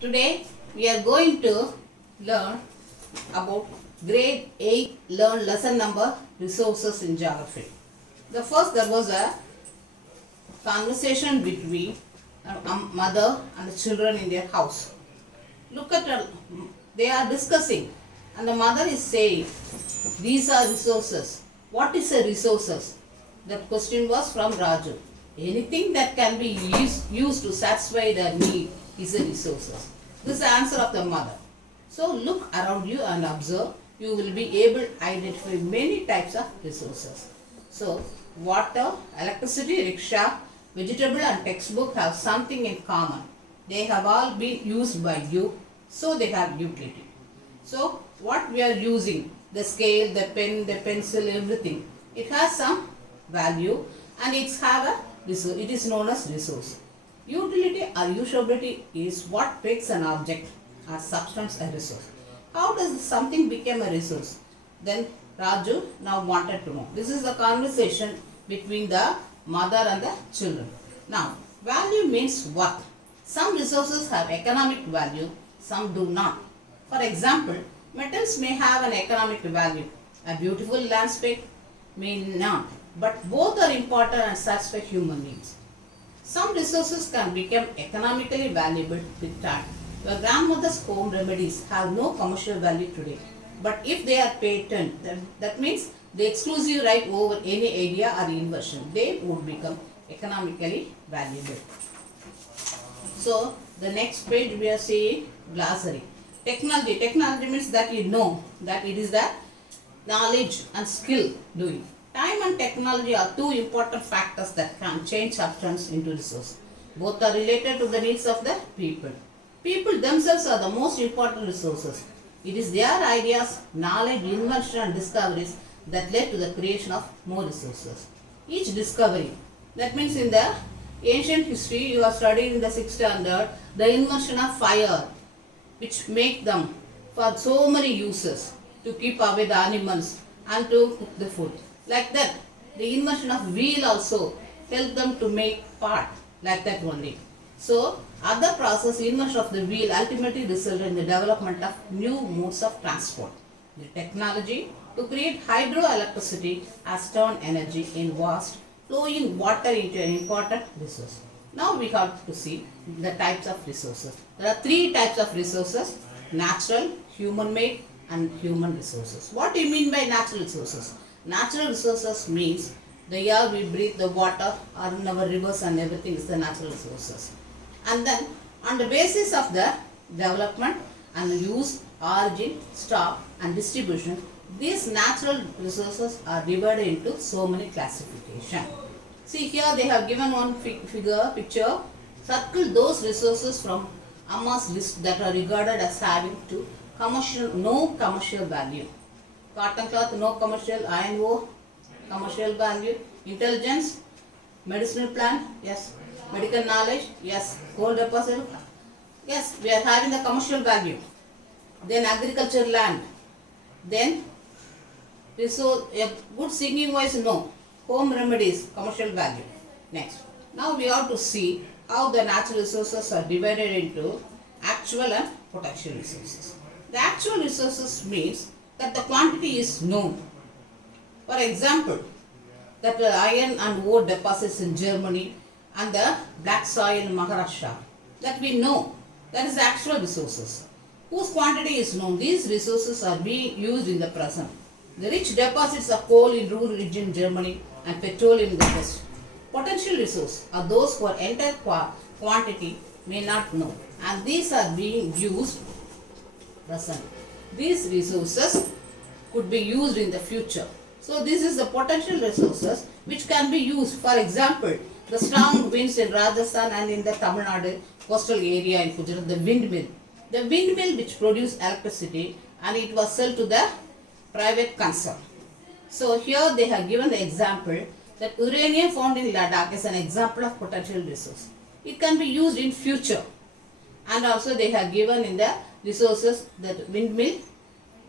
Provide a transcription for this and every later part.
Today we are going to learn about grade 8 learn lesson number resources in geography. The first there was a conversation between a mother and the children in their house. Look at they are discussing and the mother is saying these are resources. What is a resources? That question was from Raju. Anything that can be used to satisfy their need is a resources. This is the answer of the mother. So look around you and observe. You will be able to identify many types of resources. So water, electricity, rickshaw, vegetable and textbook have something in common. They have all been used by you, so they have utility. So what we are using, the scale, the pen, the pencil, everything, it has some value and it is known as resource. Utility or usability is what makes an object or substance a resource. How does something become a resource? Then Raju now wanted to know. This is the conversation between the mother and the children. Now, value means worth. Some resources have economic value, some do not. For example, metals may have an economic value. A beautiful landscape may not. But both are important and satisfy human needs. Some resources can become economically valuable with time. Your grandmother's home remedies have no commercial value today. But if they are patent, that means the exclusive right over any idea or invention, they would become economically valuable. So, the next page we are seeing glossary. Technology. Technology means that you know that it is the knowledge and skill doing. Time and technology are two important factors that can change substance into resource. Both are related to the needs of the people. People themselves are the most important resources. It is their ideas, knowledge, invention and discoveries that led to the creation of more resources. Each discovery, that means in the ancient history you are studying in the 6th standard, the invention of fire, which make them for so many uses to keep away the animals and to cook the food. Like that, the invention of wheel also helped them to make part, like that only. So, other process, invention of the wheel ultimately resulted in the development of new modes of transport. The technology to create hydroelectricity has turned energy in vast flowing water into an important resource. Now we have to see the types of resources. There are three types of resources: natural, human-made and human resources. What do you mean by natural resources? Natural resources means the air we breathe, the water, or in our rivers and everything is the natural resources. And then on the basis of the development and use, origin, stock and distribution, these natural resources are divided into so many classifications. See here they have given one picture. Circle those resources from Amma's list that are regarded as having no commercial value. Cotton cloth, no commercial. Iron ore, commercial value. Intelligence, medicinal plant, yes. Medical knowledge, yes. Gold deposit, yes. We are having the commercial value. Then agriculture land. Then resource, a good singing voice, no. Home remedies, commercial value. Next. Now we have to see how the natural resources are divided into actual and potential resources. The actual resources means that the quantity is known. For example, that the iron and ore deposits in Germany and the black soil in Maharashtra, that we know, that is actual resources. Whose quantity is known, these resources are being used in the present. The rich deposits of coal in rural region Germany and petroleum in the west. Potential resources are those who are entire quantity may not know, and these are being used present. These resources could be used in the future. So this is the potential resources which can be used. For example, the strong winds in Rajasthan and in the Tamil Nadu coastal area in Gujarat, the windmill. The windmill which produced electricity and it was sold to the private concern. So here they have given the example that uranium found in Ladakh is an example of potential resource. It can be used in future. And also they have given in the resources that windmill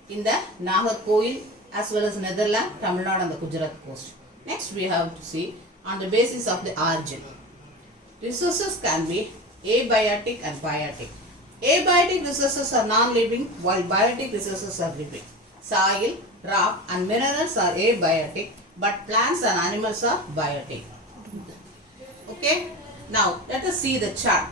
in the Nagarkoil as well as Netherlands, Tamil Nadu and the Gujarat coast. Next we have to see on the basis of the origin. Resources can be abiotic and biotic. Abiotic resources are non-living while biotic resources are living. Soil, rock and minerals are abiotic, but plants and animals are biotic. Okay? Now let us see the chart.